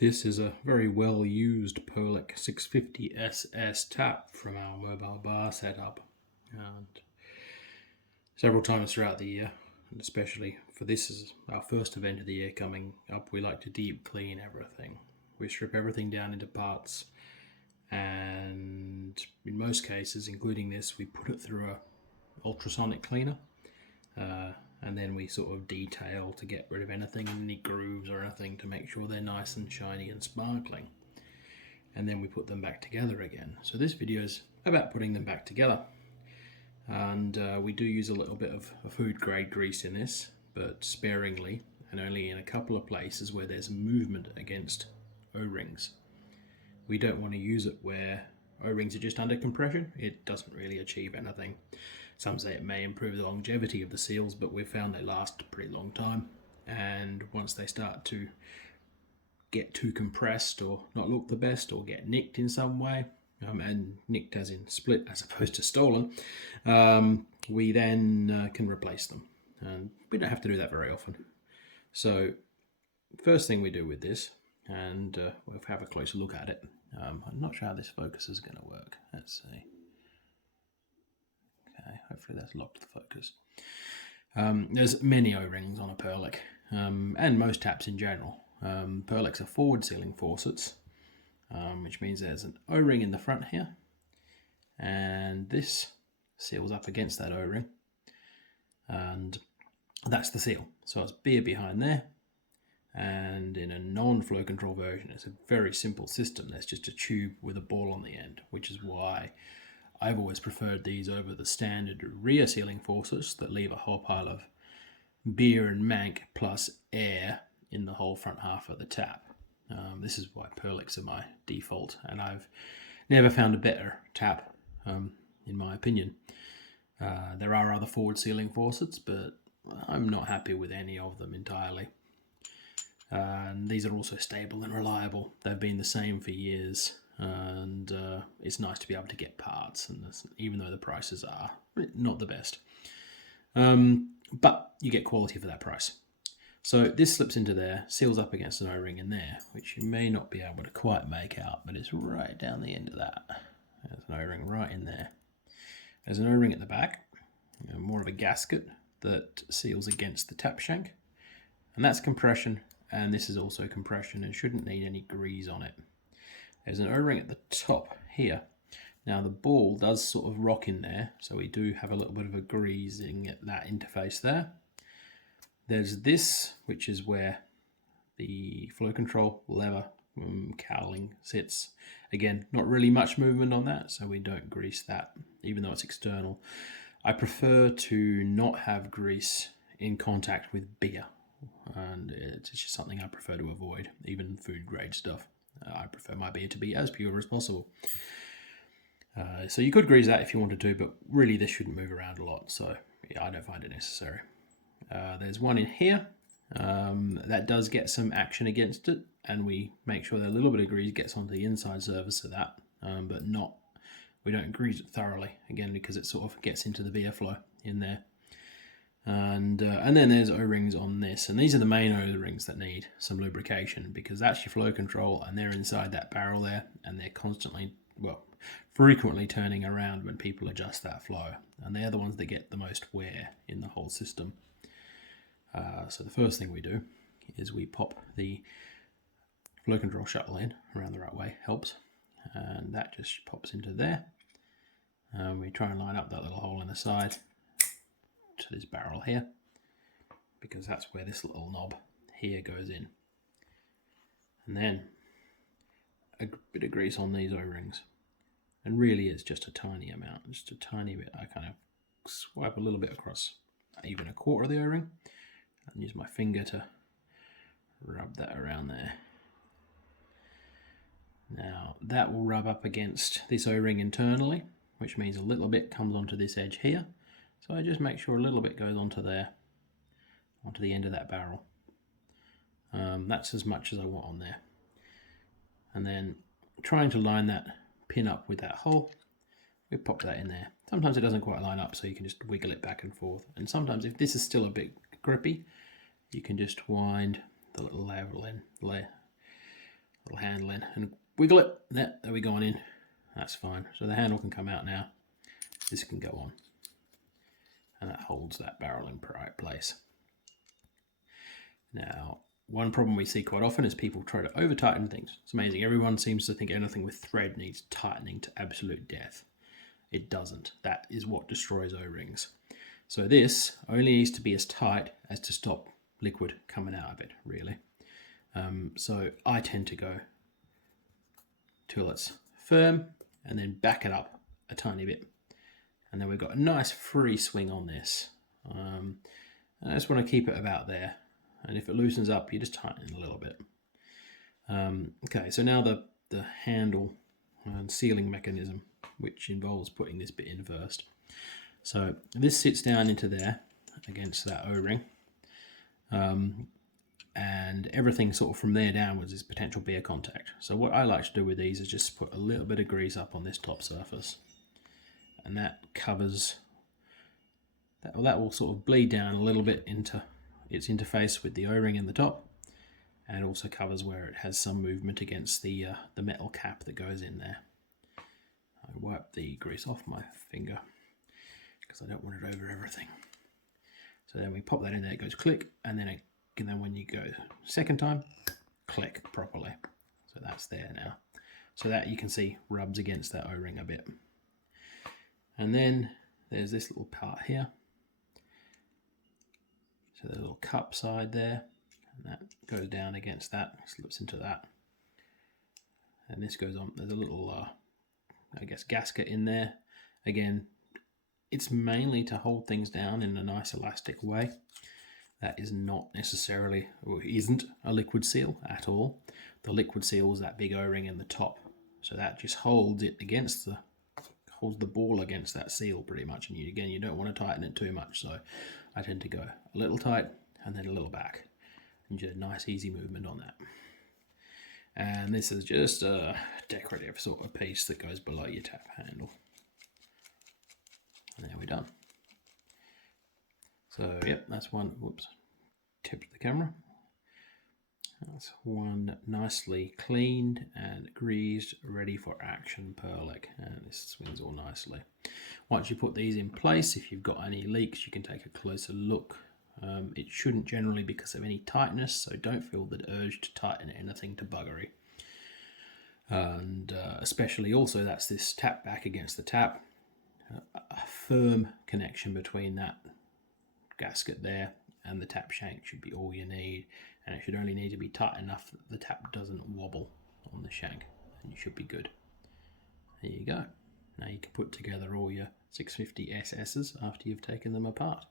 This is a very well used Perlick 650SS tap from our mobile bar setup, and several times throughout the year, and especially for this is our first event of the year coming up, we like to deep clean everything. We strip everything down into parts, and in most cases, including this, we put it through a ultrasonic cleaner, and then we sort of detail to get rid of anything, any grooves or anything, to make sure they're nice and shiny and sparkling. And then we put them back together again. So this video is about putting them back together. And we do use a little bit of food grade grease in this, but sparingly, and only in a couple of places where there's movement against O-rings. We don't want to use it where O-rings are just under compression. It doesn't really achieve anything. Some say it may improve the longevity of the seals, but we've found they last a pretty long time. And once they start to get too compressed or not look the best or get nicked in some way, and nicked as in split as opposed to stolen, we then can replace them. And we don't have to do that very often. So first thing we do with this, and we'll have a closer look at it. I'm not sure how this focus is going to work. Let's see. Okay, hopefully that's locked the focus. There's many O-rings on a Perlick, and most taps in general. Perlicks are forward sealing faucets, which means there's an O-ring in the front here, and this seals up against that O-ring, and that's the seal. So it's beer behind there, and in a non-flow control version, it's a very simple system. There's just a tube with a ball on the end, which is why I've always preferred these over the standard rear sealing faucets that leave a whole pile of beer and mank plus air in the whole front half of the tap. This is why Perlicks are my default, and I've never found a better tap, in my opinion. There are other forward sealing faucets, but I'm not happy with any of them entirely. And these are also stable and reliable. They've been the same for years. And it's nice to be able to get parts, and even though the prices are not the best, but you get quality for that price. So this slips into there, seals up against an O-ring in there, which you may not be able to quite make out, but it's right down the end of that. There's an O-ring right in there. There's an O-ring at the back, more of a gasket that seals against the tap shank, and that's compression, and this is also compression and shouldn't need any grease on it. There's an O-ring at the top here. Now the ball does sort of rock in there, so we do have a little bit of a greasing at that interface there. There's this, which is where the flow control lever cowling sits. Again, not really much movement on that, so we don't grease that, even though it's external. I prefer to not have grease in contact with beer, and it's just something I prefer to avoid, even food grade stuff. I prefer my beer to be as pure as possible. So you could grease that if you wanted to, but really this shouldn't move around a lot, so yeah, I don't find it necessary. There's one in here that does get some action against it, and we make sure that a little bit of grease gets onto the inside surface of that, but we don't grease it thoroughly, again, because it sort of gets into the beer flow in there. And then there's O-rings on this, and these are the main O-rings that need some lubrication, because that's your flow control, and they're inside that barrel there, and they're constantly, well, frequently turning around when people adjust that flow, and they're the ones that get the most wear in the whole system. So the first thing we do is we pop the flow control shuttle in around the right way, helps, and that just pops into there. We try and line up that little hole in the side to this barrel here, because that's where this little knob here goes in. And then a bit of grease on these O-rings, and really it's just a tiny amount, just a tiny bit. I kind of swipe a little bit across even a quarter of the O-ring and use my finger to rub that around there. Now that will rub up against this O-ring internally, which means a little bit comes onto this edge here. So I just make sure a little bit goes onto there, onto the end of that barrel. That's as much as I want on there. And then trying to line that pin up with that hole, we pop that in there. Sometimes it doesn't quite line up, so you can just wiggle it back and forth. And sometimes if this is still a bit grippy, you can just wind the little little handle in and wiggle it. There we go on in. That's fine. So the handle can come out now. This can go on. And that holds that barrel in right place. Now, one problem we see quite often is people try to over tighten things. It's amazing. Everyone seems to think anything with thread needs tightening to absolute death. It doesn't. That is what destroys O-rings. So this only needs to be as tight as to stop liquid coming out of it, really. So I tend to go till it's firm and then back it up a tiny bit. And then we've got a nice free swing on this. And I just want to keep it about there. And if it loosens up, you just tighten it a little bit. Okay, so now the handle and sealing mechanism, which involves putting this bit in first. So this sits down into there against that O-ring. And everything sort of from there downwards is potential beer contact. So what I like to do with these is just put a little bit of grease up on this top surface. And that covers, that will sort of bleed down a little bit into its interface with the O-ring in the top, and also covers where it has some movement against the metal cap that goes in there. I wipe the grease off my finger because I don't want it over everything. So then we pop that in there, it goes click, and then when you go second time, click properly. So that's there now. So that you can see rubs against that O-ring a bit. And then there's this little part here. So the little cup side there, and that goes down against that, slips into that. And this goes on, there's a little, I guess, gasket in there. Again, it's mainly to hold things down in a nice elastic way. That is not necessarily, or isn't a liquid seal at all. The liquid seal is that big O-ring in the top. So that just holds it against holds the ball against that seal pretty much. And again, you don't want to tighten it too much. So I tend to go a little tight and then a little back. And you get a nice easy movement on that. And this is just a decorative sort of piece that goes below your tap handle. And there we're done. So yep, that's one, whoops, tipped the camera. That's one nicely cleaned and greased, ready for action Perlick, and this swings all nicely. Once you put these in place, if you've got any leaks, you can take a closer look. It shouldn't generally because of any tightness, so don't feel the urge to tighten anything to buggery. And especially also that's this tap back against the tap. A firm connection between that gasket there and the tap shank should be all you need, and it should only need to be tight enough that the tap doesn't wobble on the shank, and you should be good. There you go. Now you can put together all your 650SSs after you've taken them apart.